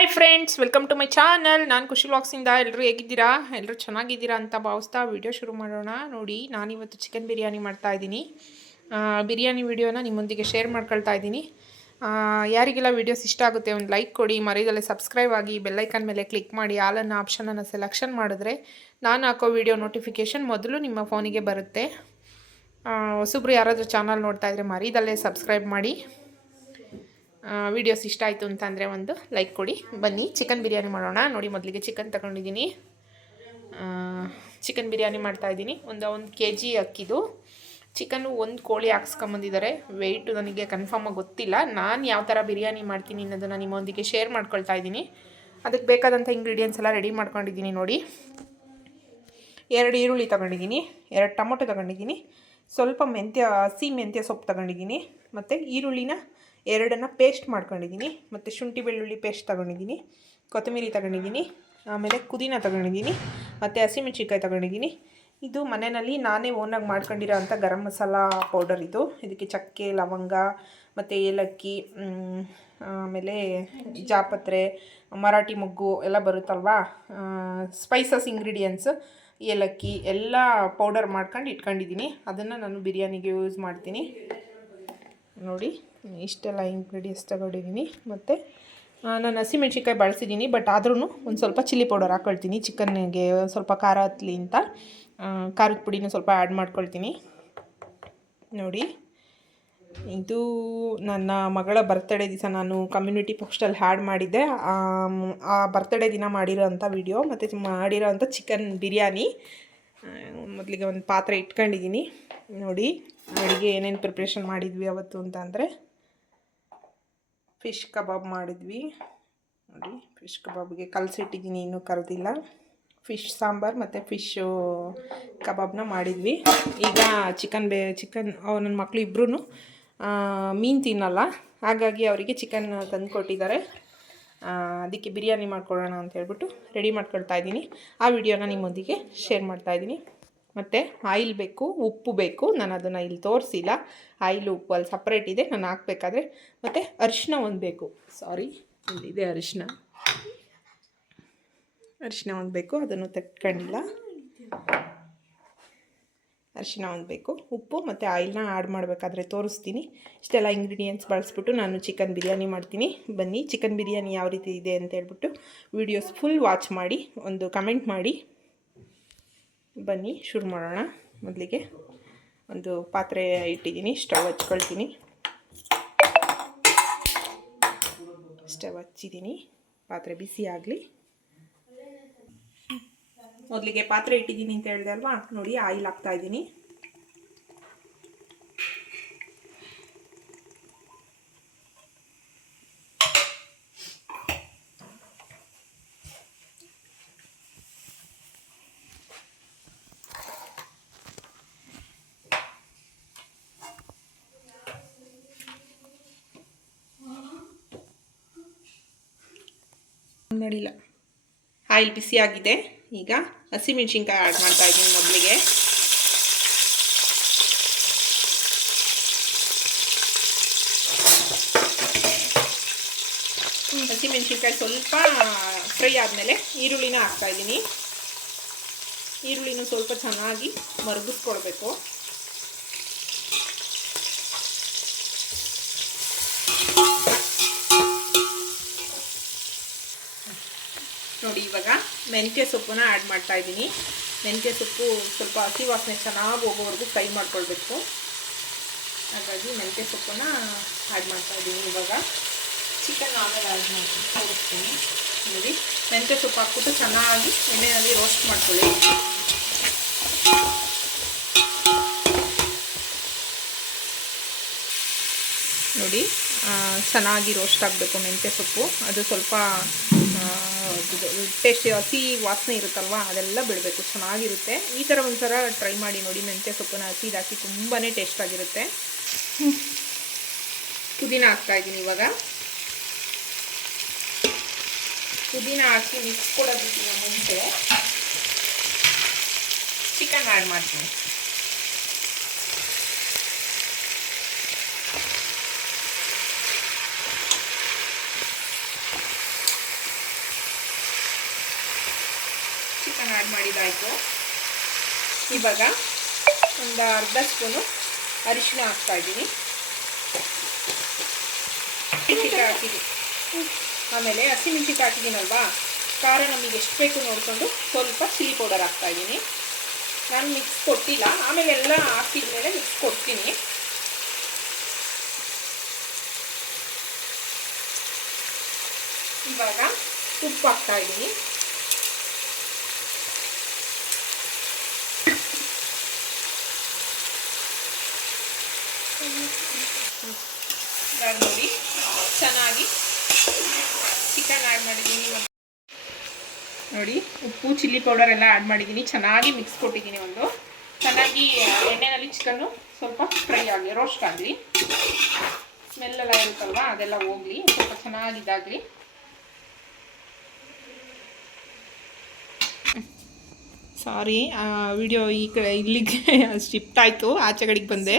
Hi friends, welcome to my channel. ನಾನು ಖುಷಿ ವ್ಲಾಗ್ಸಿಂದ. ಎಲ್ಲರೂ ಹೇಗಿದ್ದೀರಾ? ಎಲ್ಲರೂ ಚೆನ್ನಾಗಿದ್ದೀರಾ ಅಂತ ಭಾವಿಸ್ತಾ ವಿಡಿಯೋ ಶುರು ಮಾಡೋಣ. ನೋಡಿ, ನಾನಿವತ್ತು ಚಿಕನ್ ಬಿರಿಯಾನಿ ಮಾಡ್ತಾಯಿದ್ದೀನಿ. ಬಿರಿಯಾನಿ ವಿಡಿಯೋನ ನಿಮ್ಮೊಂದಿಗೆ ಶೇರ್ ಮಾಡ್ಕೊಳ್ತಾ ಇದ್ದೀನಿ. ಯಾರಿಗೆಲ್ಲ ವೀಡಿಯೋಸ್ ಇಷ್ಟ ಆಗುತ್ತೆ ಒಂದು ಲೈಕ್ ಕೊಡಿ, ಮರೆಯದಲ್ಲೇ ಸಬ್ಸ್ಕ್ರೈಬ್ ಆಗಿ, ಬೆಲ್ಲೈಕನ್ ಮೇಲೆ ಕ್ಲಿಕ್ ಮಾಡಿ ಆಲನ್ನು ಆಪ್ಷನನ್ನು ಸೆಲೆಕ್ಷನ್ ಮಾಡಿದ್ರೆ ನಾನು ಹಾಕೋ ವಿಡಿಯೋ ನೋಟಿಫಿಕೇಷನ್ ಮೊದಲು ನಿಮ್ಮ ಫೋನಿಗೆ ಬರುತ್ತೆ. ಹೊಸಬ್ರು ಯಾರಾದರೂ ಚಾನಲ್ ನೋಡ್ತಾ ಇದ್ದರೆ ಮರೆಯದಲ್ಲೇ ಸಬ್ಸ್ಕ್ರೈಬ್ ಮಾಡಿ. ವೀಡಿಯೋಸ್ ಇಷ್ಟ ಆಯಿತು ಅಂತಂದರೆ ಒಂದು ಲೈಕ್ ಕೊಡಿ. ಬನ್ನಿ ಚಿಕನ್ ಬಿರಿಯಾನಿ ಮಾಡೋಣ. ನೋಡಿ, ಮೊದಲಿಗೆ ಚಿಕನ್ ತಗೊಂಡಿದ್ದೀನಿ. ಚಿಕನ್ ಬಿರಿಯಾನಿ ಮಾಡ್ತಾಯಿದ್ದೀನಿ. ಒಂದು kg ಅಕ್ಕಿದು ಚಿಕನ್ನು. ಒಂದು ಕೋಳಿ ಹಾಕ್ಸ್ಕೊಂಬಂದಿದ್ದಾರೆ. ವೆಯ್ಟು ನನಗೆ ಕನ್ಫರ್ಮಾಗಿ ಗೊತ್ತಿಲ್ಲ. ನಾನು ಯಾವ ಥರ ಬಿರಿಯಾನಿ ಮಾಡ್ತೀನಿ ಅನ್ನೋದನ್ನು ನಿಮ್ಮೊಂದಿಗೆ ಶೇರ್ ಮಾಡ್ಕೊಳ್ತಾ ಇದ್ದೀನಿ. ಅದಕ್ಕೆ ಬೇಕಾದಂಥ ಇಂಗ್ರೀಡಿಯೆಂಟ್ಸ್ ಎಲ್ಲ ರೆಡಿ ಮಾಡ್ಕೊಂಡಿದ್ದೀನಿ. ನೋಡಿ, 2 ಈರುಳ್ಳಿ ತೊಗೊಂಡಿದ್ದೀನಿ, 2 ಟೊಮೊಟೊ ತೊಗೊಂಡಿದ್ದೀನಿ, ಸ್ವಲ್ಪ ಹಸಿ ಮೆಂತ್ಯ ಸೊಪ್ಪು ತೊಗೊಂಡಿದ್ದೀನಿ, ಮತ್ತು ಈರುಳ್ಳಿನ 2 ಪೇಸ್ಟ್ ಮಾಡ್ಕೊಂಡಿದ್ದೀನಿ, ಮತ್ತು ಶುಂಠಿ ಬೆಳ್ಳುಳ್ಳಿ ಪೇಸ್ಟ್ ತೊಗೊಂಡಿದ್ದೀನಿ, ಕೊತ್ತಂಬರಿ ತೊಗೊಂಡಿದ್ದೀನಿ, ಆಮೇಲೆ ಪುದೀನ ತೊಗೊಂಡಿದ್ದೀನಿ, ಮತ್ತು ಹಸಿಮೆಣ್ಸಿನ್ಕಾಯಿ ತೊಗೊಂಡಿದ್ದೀನಿ. ಇದು ಮನೆಯಲ್ಲಿ ನಾನೇ ಓನಾಗಿ ಮಾಡ್ಕೊಂಡಿರೋ ಅಂಥ ಗರಂ ಮಸಾಲ ಪೌಡರ್ ಇದು. ಇದಕ್ಕೆ ಚಕ್ಕೆ, ಲವಂಗ ಮತ್ತು ಏಲಕ್ಕಿ, ಆಮೇಲೆ ಜಾಪತ್ರೆ, ಮರಾಠಿ ಮೊಗ್ಗು ಎಲ್ಲ ಬರುತ್ತಲ್ವಾ, ಸ್ಪೈಸಸ್ ಇಂಗ್ರೀಡಿಯೆಂಟ್ಸ್, ಏಲಕ್ಕಿ ಎಲ್ಲ ಪೌಡರ್ ಮಾಡ್ಕೊಂಡು ಇಟ್ಕೊಂಡಿದ್ದೀನಿ. ಅದನ್ನು ನಾನು ಬಿರಿಯಾನಿಗೆ ಯೂಸ್ ಮಾಡ್ತೀನಿ. ನೋಡಿ, ಇಷ್ಟೆಲ್ಲ ಇಂಗ್ರೀಡಿಯೆಂಟ್ಸ್ ತಗೊಂಡಿದ್ದೀನಿ. ಮತ್ತು ನಾನು ಹಸಿಮೆಣ್ಸಿನ್ಕಾಯಿ ಬಳಸಿದ್ದೀನಿ, ಬಟ್ ಆದ್ರೂ ಒಂದು ಸ್ವಲ್ಪ ಚಿಲ್ಲಿ ಪೌಡರ್ ಹಾಕ್ಕೊಳ್ತೀನಿ. ಚಿಕನ್ನಿಗೆ ಸ್ವಲ್ಪ ಖಾರ ಹತ್ತಲಿ ಅಂತ ಖಾರದ ಪುಡಿನ ಸ್ವಲ್ಪ ಆ್ಯಡ್ ಮಾಡ್ಕೊಳ್ತೀನಿ. ನೋಡಿ, ಇದು ನನ್ನ ಮಗಳ ಬರ್ತಡೇ ದಿವಸ ನಾನು ಕಮ್ಯುನಿಟಿ ಪೋಸ್ಟಲ್ಲಿ ಆ್ಯಡ್ ಮಾಡಿದ್ದೆ. ಆ ಬರ್ತಡೇ ದಿನ ಮಾಡಿರೋ ಅಂಥ ವಿಡಿಯೋ ಮತ್ತು ಮಾಡಿರೋ ಅಂಥ ಚಿಕನ್ ಬಿರಿಯಾನಿ. ಮೊದಲಿಗೆ ಒಂದು ಪಾತ್ರೆ ಇಟ್ಕೊಂಡಿದ್ದೀನಿ. ನೋಡಿ, ಅಡುಗೆ ಏನೇನು ಪ್ರಿಪ್ರೇಷನ್ ಮಾಡಿದ್ವಿ ಅವತ್ತು ಅಂತ ಅಂದರೆ, ಫಿಶ್ ಕಬಾಬ್ ಮಾಡಿದ್ವಿ. ನೋಡಿ, ಫಿಶ್ ಕಬಾಬ್ಗೆ ಕಲಸಿಟ್ಟಿದ್ದೀನಿ, ಇನ್ನೂ ಕರೆದಿಲ್ಲ. ಫಿಶ್ ಸಾಂಬಾರು ಮತ್ತು ಫಿಶ್ಶು ಕಬಾಬ್ನ ಮಾಡಿದ್ವಿ. ಈಗ ಚಿಕನ್ ನನ್ನ ಮಕ್ಕಳು ಇಬ್ಬರೂ ಮೀನು ತಿನ್ನಲ್ಲ, ಹಾಗಾಗಿ ಅವರಿಗೆ ಚಿಕನ್ ತಂದು ಕೊಟ್ಟಿದ್ದಾರೆ. ಅದಕ್ಕೆ ಬಿರಿಯಾನಿ ಮಾಡ್ಕೊಳ್ಳೋಣ ಅಂತ ಹೇಳ್ಬಿಟ್ಟು ರೆಡಿ ಮಾಡ್ಕೊಳ್ತಾ ಇದ್ದೀನಿ. ಆ ವಿಡಿಯೋನ ನಿಮ್ಮೊಂದಿಗೆ ಶೇರ್ ಮಾಡ್ತಾಯಿದ್ದೀನಿ. ಮತ್ತು ಆಯಿಲ್ ಬೇಕು, ಉಪ್ಪು ಬೇಕು. ನಾನು ಅದನ್ನು ಇಲ್ಲಿ ತೋರಿಸಿಲ್ಲ. ಆಯಿಲು ಉಪ್ಪು ಅಲ್ಲಿ ಸಪ್ರೇಟ್ ಇದೆ, ನಾನು ಹಾಕಬೇಕಾದ್ರೆ. ಮತ್ತು ಅರಿಶಿನ ಒಂದು ಬೇಕು. ಇಲ್ಲಿದೆ ಅರಿಶಿನ ಒಂದು ಬೇಕು, ಅದನ್ನು ತಟ್ಕೊಂಡಿಲ್ಲ. ಅರಿಶಿನ ಒಂದು ಬೇಕು, ಉಪ್ಪು ಮತ್ತು ಆಯಿಲ್ನ ಆ್ಯಡ್ ಮಾಡಬೇಕಾದ್ರೆ ತೋರಿಸ್ತೀನಿ. ಇಷ್ಟೆಲ್ಲ ಇಂಗ್ರೀಡಿಯೆಂಟ್ಸ್ ಬಳಸ್ಬಿಟ್ಟು ನಾನು ಚಿಕನ್ ಬಿರಿಯಾನಿ ಮಾಡ್ತೀನಿ. ಬನ್ನಿ, ಚಿಕನ್ ಬಿರಿಯಾನಿ ಯಾವ ರೀತಿ ಇದೆ ಅಂತ ಹೇಳ್ಬಿಟ್ಟು ವೀಡಿಯೋಸ್ ಫುಲ್ ವಾಚ್ ಮಾಡಿ ಒಂದು ಕಮೆಂಟ್ ಮಾಡಿ. ಬನ್ನಿ ಶುರು ಮಾಡೋಣ. ಮೊದಲಿಗೆ ಒಂದು ಪಾತ್ರೆ ಇಟ್ಟಿದ್ದೀನಿ, ಸ್ಟವ್ ಹಚ್ಕೊಳ್ತೀನಿ. ಸ್ಟವ್ ಹಚ್ಚಿದ್ದೀನಿ, ಪಾತ್ರೆ ಬಿಸಿ ಆಗಲಿ. ಮೊದಲಿಗೆ ಪಾತ್ರೆ ಇಟ್ಟಿದ್ದೀನಿ ಅಂತ ಹೇಳಿದೆ ಅಲ್ವಾ. ನೋಡಿ, ಆಯಿಲ್ ಹಾಕ್ತಾ ಇದ್ದೀನಿ. ನೋಡಿಲ್ಲ, ಆಯಿಲ್ ಬಿಸಿ ಆಗಿದೆ. ಈಗ ಹಸಿಮೆಣ್ಸಿನ್ಕಾಯಿ ಆ್ಯಡ್ ಮಾಡ್ತಾ ಇದ್ದೀನಿ. ಮೊದಲಿಗೆ ಹಸಿಮೆಣ್ಸಿನ್ಕಾಯಿ ಸ್ವಲ್ಪ ಫ್ರೈ ಆದಮೇಲೆ ಈರುಳ್ಳಿನ ಹಾಕ್ತಾಯಿದ್ದೀನಿ. ಈರುಳ್ಳಿನೂ ಸ್ವಲ್ಪ ಚೆನ್ನಾಗಿ ಮರಗಿಸ್ಕೊಳ್ಬೇಕು. ನೋಡಿ, ಇವಾಗ ಮೆಂತ್ಯ ಸೊಪ್ಪನ್ನ ಆ್ಯಡ್ ಮಾಡ್ತಾಯಿದ್ದೀನಿ. ಮೆಂತ್ಯ ಸೊಪ್ಪು ಸ್ವಲ್ಪ ಹಸಿ ವಾಸನೆ ಚೆನ್ನಾಗಿ ಹೋಗೋವರೆಗೂ ಫ್ರೈ ಮಾಡ್ಕೊಳ್ಬೇಕು. ಹಾಗಾಗಿ ಮೆಂತ್ಯ ಸೊಪ್ಪನ್ನ ಆ್ಯಡ್ ಮಾಡ್ತಾಯಿದ್ದೀನಿ. ಇವಾಗ ಚಿಕನ್ ಆಮೇಲೆ ಆ್ಯಡ್ ಮಾಡ್ತೀನಿ, ತೋರಿಸ್ತೀನಿ. ನೋಡಿ, ಮೆಂತ್ಯ ಸೊಪ್ಪು ಹಾಕ್ಬಿಟ್ಟು ಚೆನ್ನಾಗಿ ಎಣ್ಣೆಯಲ್ಲಿ ರೋಸ್ಟ್ ಮಾಡ್ಕೊಳ್ಳಿ. ನೋಡಿ, ಚೆನ್ನಾಗಿ ರೋಸ್ಟ್ ಆಗಬೇಕು ಮೆಂತ್ಯ ಸೊಪ್ಪು. ಅದು ಸ್ವಲ್ಪ ಟೇಸ್ಟ್, ಹಸಿ ವಾಸನೆ ಇರುತ್ತಲ್ವ, ಅದೆಲ್ಲ ಬಿಡಬೇಕು, ಚೆನ್ನಾಗಿರುತ್ತೆ. ಈ ಥರ ಒಂದ್ಸಲ ಟ್ರೈ ಮಾಡಿ ನೋಡಿ. ಮೆಂತ್ಯ ಸೊಪ್ಪನ್ನ ಹಸಿದಾಕಿ ತುಂಬಾ ಟೇಸ್ಟ್ ಆಗಿರುತ್ತೆ. ಪುದೀನ ಹಾಕ್ತಾಯಿದ್ದೀನಿ. ಇವಾಗ ಪುದೀನ ಹಾಕಿ ಮಿಕ್ಸ್ ಕೊಡೋದಕ್ಕಿಂತ ಮುಂಚೆ ಚಿಕನ್ ಆ್ಯಡ್ ಮಾಡ್ತೀನಿ. ಚಿಕನ್ ಆ್ಯಡ್ ಮಾಡಿದ್ದಾಯಿತು. ಇವಾಗ ಒಂದು ಅರ್ಧ ಸ್ಪೂನು ಅರಿಶಿನ ಹಾಕ್ತಾಯಿದ್ದೀನಿ. ಮೆಣಸಿನ್ಕಾಯಿ ಹಾಕಿದ್ದೀನಿ. ಆಮೇಲೆ ಹಸಿಮೆಣಸಿನ್ಕಾಯಿ ಹಾಕಿದ್ದೀನಲ್ವಾ, ಖಾರ ನಮಗೆ ಎಷ್ಟು ಬೇಕು ನೋಡಿಕೊಂಡು ಸ್ವಲ್ಪ ಚಿಲ್ಲಿ ಪೌಡರ್ ಹಾಕ್ತಾಯಿದ್ದೀನಿ. ನಾನು ಮಿಕ್ಸ್ ಕೊಟ್ಟಿಲ್ಲ, ಆಮೇಲೆ ಎಲ್ಲ ಹಾಕಿದ್ಮೇಲೆ ಮಿಕ್ಸ್ ಕೊಡ್ತೀನಿ. ಇವಾಗ ಉಪ್ಪು ಹಾಕ್ತಾಯಿದ್ದೀನಿ. ಇವಾಗ ನೋಡಿ ಚೆನ್ನಾಗಿ ಚಿಕನ್ ಆ್ಯಡ್ ಮಾಡಿದ್ದೀನಿ. ನೋಡಿ ಉಪ್ಪು ಚಿಲ್ಲಿ ಪೌಡರ್ ಎಲ್ಲ ಆ್ಯಡ್ ಮಾಡಿದ್ದೀನಿ. ಚೆನ್ನಾಗಿ ಮಿಕ್ಸ್ ಕೊಟ್ಟಿದ್ದೀನಿ. ಒಂದು ಚೆನ್ನಾಗಿ ಎಣ್ಣೆಯಲ್ಲಿ ಚಿಕನ್ನು ಸ್ವಲ್ಪ ಫ್ರೈ ಆಗಲಿ, ರೋಸ್ಟ್ ಆಗಲಿ, ಸ್ಮೆಲ್ಲೆಲ್ಲ ಇರುತ್ತಲ್ವ ಅದೆಲ್ಲ ಹೋಗಲಿ, ಸ್ವಲ್ಪ ಚೆನ್ನಾಗಿದ್ದಾಗಲಿ. ಸಾರಿ, ವಿಡಿಯೋ ಈ ಕಡೆ ಇಲ್ಲಿಗೆ ಶಿಫ್ಟ್ ಆಯಿತು, ಆಚೆ ಕಡೆಗೆ ಬಂದೆ.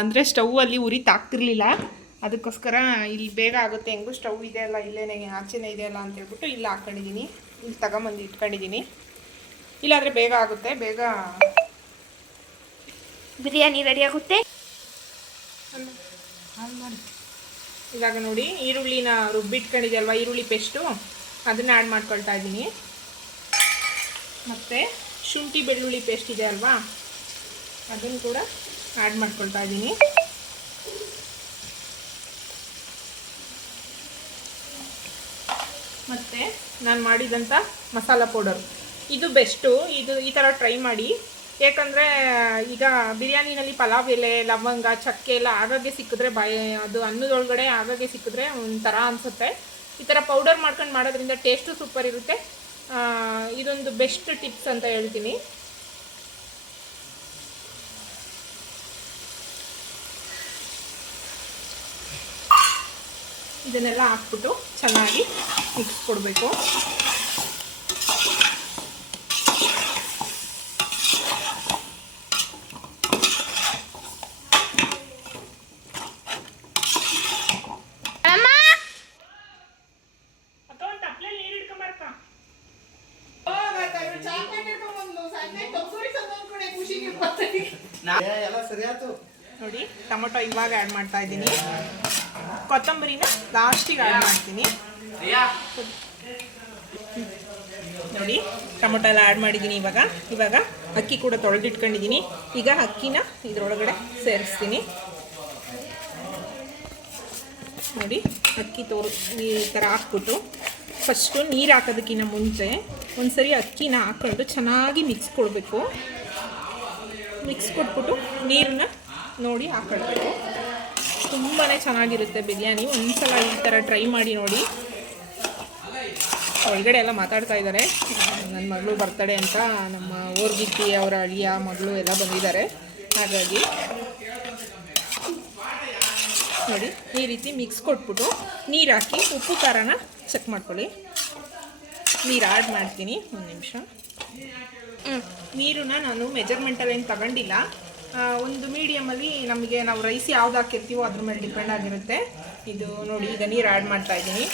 ಅಂದರೆ ಸ್ಟವ್ವಲ್ಲಿ ಉರಿ ತಾಕ್ತಿರ್ಲಿಲ್ಲ, ಅದಕ್ಕೋಸ್ಕರ ಇಲ್ಲಿ ಬೇಗ ಆಗುತ್ತೆ, ಹೆಂಗೂ ಸ್ಟವ್ ಇದೆ ಅಲ್ಲ ಇಲ್ಲೇ ಆಚೆನೇ ಇದೆ ಅಲ್ಲ ಅಂತ ಹೇಳ್ಬಿಟ್ಟು ಇಲ್ಲಿ ಹಾಕ್ಕೊಂಡಿದ್ದೀನಿ. ಇಲ್ಲಿ ತಗೊಂಬಂದು ಇಟ್ಕೊಂಡಿದ್ದೀನಿ. ಇಲ್ಲಾಂದರೆ ಬೇಗ ಆಗುತ್ತೆ, ಬೇಗ ಬಿರಿಯಾನಿ ರೆಡಿ ಆಗುತ್ತೆ. ಇವಾಗ ನೋಡಿ ಈರುಳ್ಳಿನ ರುಬ್ಬಿಟ್ಕೊಂಡಿದೆ ಅಲ್ವಾ, ಈರುಳ್ಳಿ ಪೇಸ್ಟು ಅದನ್ನು ಆ್ಯಡ್ ಮಾಡ್ಕೊಳ್ತಾ ಇದ್ದೀನಿ. ಮತ್ತು ಶುಂಠಿ ಬೆಳ್ಳುಳ್ಳಿ ಪೇಸ್ಟ್ ಇದೆ ಅಲ್ವಾ, ಅದನ್ನು ಕೂಡ ಆ್ಯಡ್ ಮಾಡ್ಕೊಳ್ತಾ ಇದ್ದೀನಿ. ಮತ್ತು ನಾನು ಮಾಡಿದಂಥ ಮಸಾಲ ಪೌಡರ್ ಇದು ಬೆಸ್ಟು. ಈ ಥರ ಟ್ರೈ ಮಾಡಿ. ಏಕೆಂದರೆ ಈಗ ಬಿರಿಯಾನಿನಲ್ಲಿ ಪಲಾವ್ ಎಲೆ, ಲವಂಗ, ಚಕ್ಕೆ ಎಲ್ಲ ಆಗಾಗ್ಗೆ ಸಿಕ್ಕಿದ್ರೆ ಅದು ಅನ್ನದೊಳಗಡೆ ಆಗಾಗ್ಗೆ ಸಿಕ್ಕಿದ್ರೆ ಒಂಥರ ಅನಿಸುತ್ತೆ. ಈ ಥರ ಪೌಡರ್ ಮಾಡ್ಕೊಂಡು ಮಾಡೋದ್ರಿಂದ ಟೇಸ್ಟು ಸೂಪರ್ ಇರುತ್ತೆ. ಇದೊಂದು ಬೆಸ್ಟ್ ಟಿಪ್ಸ್ ಅಂತ ಹೇಳ್ತೀನಿ. ಇದನ್ನೆಲ್ಲ ಹಾಕ್ಬಿಟ್ಟು ಚೆನ್ನಾಗಿ ಮಿಕ್ಸ್ ಕೊಡಬೇಕು. ನೋಡಿ ಟೊಮೊಟೊ ಇವಾಗ ಆ್ಯಡ್ ಮಾಡ್ತಾ ಇದ್ದೀನಿ. ಕೊತ್ತಂಬರಿನ ಲಾಸ್ಟಿಗೆ ಆ್ಯಡ್ ಮಾಡ್ತೀನಿ. ನೋಡಿ ಟೊಮೊಟೊ ಎಲ್ಲ ಆ್ಯಡ್ ಮಾಡಿದ್ದೀನಿ. ಇವಾಗ ಅಕ್ಕಿ ಕೂಡ ತೊಳೆದಿಟ್ಕೊಂಡಿದ್ದೀನಿ. ಈಗ ಅಕ್ಕಿನ ಇದರೊಳಗಡೆ ಸೇರಿಸ್ತೀನಿ. ನೋಡಿ ಅಕ್ಕಿ ಈ ಥರ ಹಾಕ್ಬಿಟ್ಟು ಫಸ್ಟು ನೀರು ಹಾಕೋದಕ್ಕಿಂತ ಮುಂಚೆ ಒಂದ್ಸರಿ ಅಕ್ಕಿನ ಹಾಕ್ಕೊಂಡು ಚೆನ್ನಾಗಿ ಮಿಕ್ಸ್ ಕೊಡಬೇಕು. ಮಿಕ್ಸ್ ಕೊಟ್ಬಿಟ್ಟು ನೀರನ್ನ ನೋಡಿ ಹಾಕ್ಕೊಳ್ಬೇಕು. ತುಂಬಾ ಚೆನ್ನಾಗಿರುತ್ತೆ ಬಿರಿಯಾನಿ. ಒಂದ್ಸಲ ಈ ಥರ ಟ್ರೈ ಮಾಡಿ ನೋಡಿ. ಒಳಗಡೆ ಎಲ್ಲ ಮಾತಾಡ್ತಾ ಇದ್ದಾರೆ. ನನ್ನ ಮಗಳು ಬರ್ತಡೆ ಅಂತ ನಮ್ಮ ಓರ್ಗಿತ್ತಿ ಅವರ ಅಳಿಯ ಮಗಳು ಎಲ್ಲ ಬಂದಿದ್ದಾರೆ. ಹಾಗಾಗಿ ನೋಡಿ ಈ ರೀತಿ ಮಿಕ್ಸ್ ಕೊಟ್ಬಿಟ್ಟು ನೀರು ಹಾಕಿ ಉಪ್ಪು ಖಾರನ ಚೆಕ್ ಮಾಡ್ಕೊಳ್ಳಿ. ನೀರು ಆ್ಯಡ್ ಮಾಡ್ತೀನಿ. ಒಂದು ನಿಮಿಷ. ನೀರನ್ನ ನಾನು ಮೆಜರ್ಮೆಂಟಲ್ಲಿ ಏನು ತಗೊಂಡಿಲ್ಲ. ಒಂದು ಮೀಡಿಯಮಲ್ಲಿ ನಮಗೆ ನಾವು ರೈಸ್ ಯಾವ್ದು ಹಾಕಿರ್ತೀವೋ ಅದ್ರ ಮೇಲೆ ಡಿಪೆಂಡ್ ಆಗಿರುತ್ತೆ. ಇದು ನೋಡಿ ಈಗ ನೀರು ಆ್ಯಡ್ ಮಾಡ್ತಾ ಇದ್ದೀನಿ.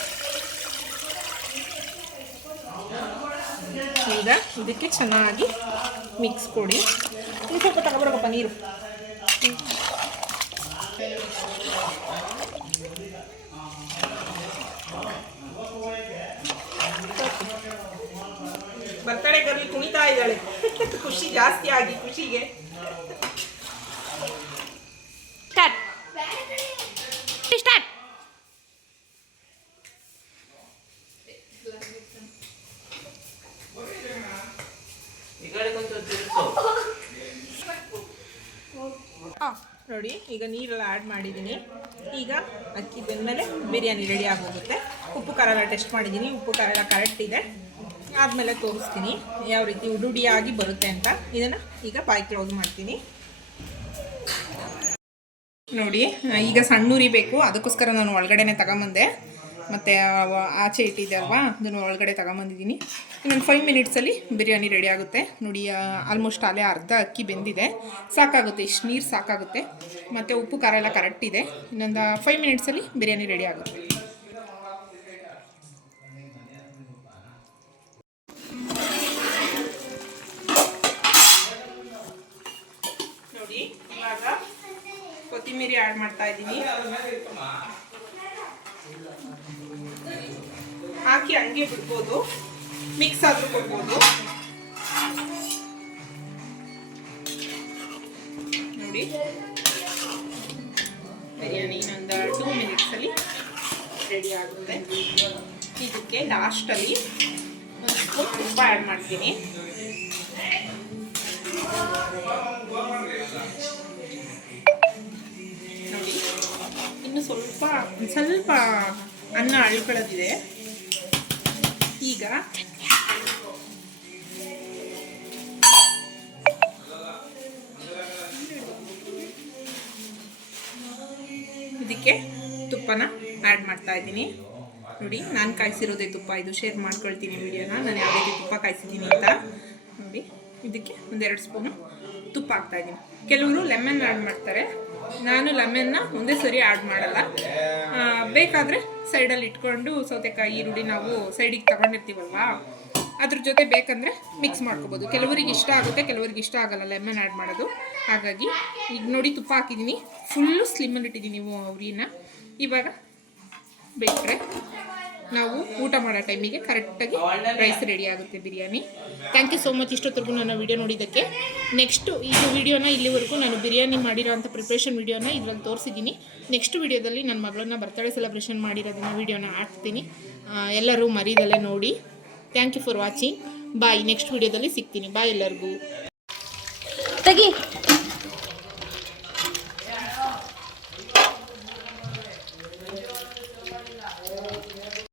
ಈಗ ಇದಕ್ಕೆ ಚೆನ್ನಾಗಿ ಮಿಕ್ಸ್ ಕೊಡಿ. ಇನ್ನು ಸ್ವಲ್ಪ ತಗೊಬರಬೇಕಪ್ಪ ನೀರು. ಬರ್ತಡೇ ಗರ್ಲಿ ಕುಣಿತಾ ಇದ್ದಾಳೆ. ಖುಷಿ ಜಾಸ್ತಿ ಆಗಿ ಖುಷಿಗೆ. ನೋಡಿ ಈಗ ನೀರೆಲ್ಲ ಆ್ಯಡ್ ಮಾಡಿದ್ದೀನಿ. ಈಗ ಅಕ್ಕಿ ಬೆಂದಮೇಲೆ ಬಿರಿಯಾನಿ ರೆಡಿ ಆಗೋಗುತ್ತೆ. ಉಪ್ಪು ಖಾರ ಎಲ್ಲ ಟೆಸ್ಟ್ ಮಾಡಿದ್ದೀನಿ. ಉಪ್ಪು ಖಾರ ಎಲ್ಲ ಕರೆಕ್ಟ್ ಇದೆ. ಆದಮೇಲೆ ತೋರಿಸ್ತೀನಿ ಯಾವ ರೀತಿ ಉಡುಡಿಯಾಗಿ ಬರುತ್ತೆ ಅಂತ. ಇದನ್ನು ಈಗ ಬಾಯಿ ಕ್ಲೋಸ್ ಮಾಡ್ತೀನಿ. ನೋಡಿ ಈಗ ಸಣ್ಣೂರಿ ಬೇಕು, ಅದಕ್ಕೋಸ್ಕರ ನಾನು ಒಳಗಡೆನೆ ತಗೊಂಬಂದೆ. ಮತ್ತು ಆಚೆ ಇಟ್ಟಿದ್ದೆ ಅಲ್ವಾ, ಅದನ್ನು ಒಳಗಡೆ ತಗೊಂಬಂದಿದ್ದೀನಿ. ಇನ್ನೊಂದು 5 ಮಿನಿಟ್ಸಲ್ಲಿ ಬಿರಿಯಾನಿ ರೆಡಿ ಆಗುತ್ತೆ. ನೋಡಿ ಆಲ್ಮೋಸ್ಟ್ ಅಲ್ಲೇ ಅರ್ಧ ಅಕ್ಕಿ ಬೆಂದಿದೆ. ಸಾಕಾಗುತ್ತೆ, ಇಷ್ಟು ನೀರು ಸಾಕಾಗುತ್ತೆ. ಮತ್ತು ಉಪ್ಪು ಖಾರ ಎಲ್ಲ ಕರೆಕ್ಟ್ ಇದೆ. ಇನ್ನೊಂದು 5 ಮಿನಿಟ್ಸಲ್ಲಿ ಬಿರಿಯಾನಿ ರೆಡಿ ಆಗುತ್ತೆ. ಆ್ಯಡ್ ಮಾಡ್ತಾ ಇದ್ದೀನಿ. ಹಾಕಿ ಹಂಗೆ ಬಿಡ್ಬೋದು, ಮಿಕ್ಸ್ ಆದರೂ ಕೊಡ್ಬೋದು. ನೋಡಿ ಬಿರಿಯಾನಿ ಇನ್ನೊಂದು 2 ಮಿನಿಟ್ಸಲ್ಲಿ ರೆಡಿ ಆಗುತ್ತೆ. ಇದಕ್ಕೆ ಲಾಸ್ಟಲ್ಲಿ ಒಂದು ಸ್ಪೂನ್ ತುಪ್ಪ ಆ್ಯಡ್ ಮಾಡ್ತೀನಿ. ನೋಡಿ ಇನ್ನು ಸ್ವಲ್ಪ ಅನ್ನ ಅಳ್ಕೊಳ್ಳೋದಿದೆ. ಈಗ ಇದಕ್ಕೆ ತುಪ್ಪನ ಆ್ಯಡ್ ಮಾಡ್ತಾ ಇದ್ದೀನಿ. ನೋಡಿ ನಾನು ಕಾಯಿಸಿರೋದೇ ತುಪ್ಪ, ಇದು ಶೇರ್ ಮಾಡ್ಕೊಳ್ತೀನಿ ವಿಡಿಯೋನ, ನಾನು ಯಾವ ರೀತಿ ತುಪ್ಪ ಕಾಯಿಸಿದ್ದೀನಿ ಅಂತ. ನೋಡಿ ಇದಕ್ಕೆ 1-2 ಸ್ಪೂನು ತುಪ್ಪ ಹಾಕ್ತಾಯಿದ್ದೀನಿ. ಕೆಲವರು ಲೆಮನ್ ಆ್ಯಡ್ ಮಾಡ್ತಾರೆ, ನಾನು ಲೆಮನ್ನ ಒಂದೇ ಸರಿ ಆ್ಯಡ್ ಮಾಡಲ್ಲ. ಬೇಕಾದರೆ ಸೈಡಲ್ಲಿ ಇಟ್ಕೊಂಡು ಸೌತೆಕಾಯಿ ಈರುಳ್ಳಿ ನಾವು ಸೈಡಿಗೆ ತಗೊಂಡಿರ್ತೀವಲ್ವ, ಅದ್ರ ಜೊತೆ ಬೇಕಂದರೆ ಮಿಕ್ಸ್ ಮಾಡ್ಕೋಬೋದು. ಕೆಲವರಿಗೆ ಇಷ್ಟ ಆಗುತ್ತೆ, ಕೆಲವರಿಗೆ ಇಷ್ಟ ಆಗಲ್ಲ ಲೆಮನ್ ಆ್ಯಡ್ ಮಾಡೋದು. ಹಾಗಾಗಿ ಈಗ ನೋಡಿ ತುಪ್ಪ ಹಾಕಿದ್ದೀನಿ, ಫುಲ್ಲು ಸ್ಲಿಮ್ಮಲ್ಲಿ ಇಟ್ಟಿದ್ದೀನಿ ಉರಿನ. ಇವಾಗ ಬೇಕರೆ ನಾವು ಊಟ ಮಾಡೋ ಟೈಮಿಗೆ ಕರೆಕ್ಟಾಗಿ ರೈಸ್ ರೆಡಿ ಆಗುತ್ತೆ biryani. Thank you so much ಇಷ್ಟೊತ್ತರೆಗೂ ನನ್ನ ವಿಡಿಯೋ ನೋಡಿದ್ದಕ್ಕೆ. ನೆಕ್ಸ್ಟು ಇದು ವಿಡಿಯೋನ ಇಲ್ಲಿವರೆಗೂ ನಾನು ಬಿರಿಯಾನಿ ಮಾಡಿರೋ ಅಂಥ ಪ್ರಿಪ್ರೇಷನ್ ವಿಡಿಯೋನ ಇದರಲ್ಲಿ ತೋರಿಸಿದ್ದೀನಿ. ನೆಕ್ಸ್ಟ್ ವಿಡಿಯೋದಲ್ಲಿ ನನ್ನ ಮಗಳನ್ನ ಬರ್ತಡೇ ಸೆಲೆಬ್ರೇಷನ್ ಮಾಡಿರೋದನ್ನ ವಿಡಿಯೋನ ಹಾಕ್ತೀನಿ. ಎಲ್ಲರೂ ಮರೀದಲ್ಲೇ ನೋಡಿ. Thank you for watching. Bye. Next ವಿಡಿಯೋದಲ್ಲಿ ಸಿಗ್ತೀನಿ. ಬಾಯ್ ಎಲ್ಲರಿಗೂ. ತೆಗಿ.